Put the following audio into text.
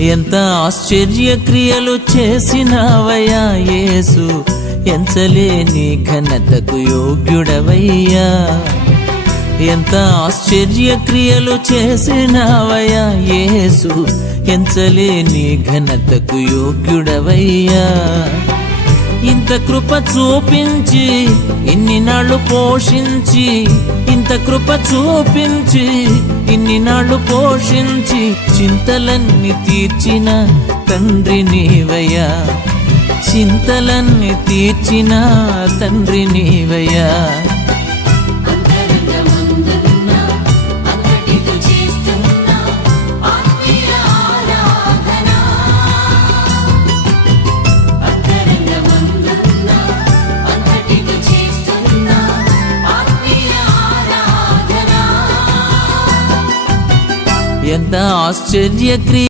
ఎంత ఆశ్చర్య క్రియలు చేసినావయ్యా యేసు, ఎంచలేని ఘనతకు యోగ్యుడవయ్యా. ఎంత ఆశ్చర్య క్రియలు చేసినావయ్యా యేసు, ఎంచలేని ఘనతకు యోగ్యుడవయ్యా. ఇంత కృప చూపించి ఇన్ని నాళ్ళు పోషించి, ఇంత కృప చూపించి ఇన్ని నాళ్ళు పోషించి, చింతలన్నీ తీర్చిన తండ్రి నీవయ్యా, చింతలన్నీ తీర్చిన తండ్రి నీవయ్యా. ఎంత ఆశ్చర్య క్రియ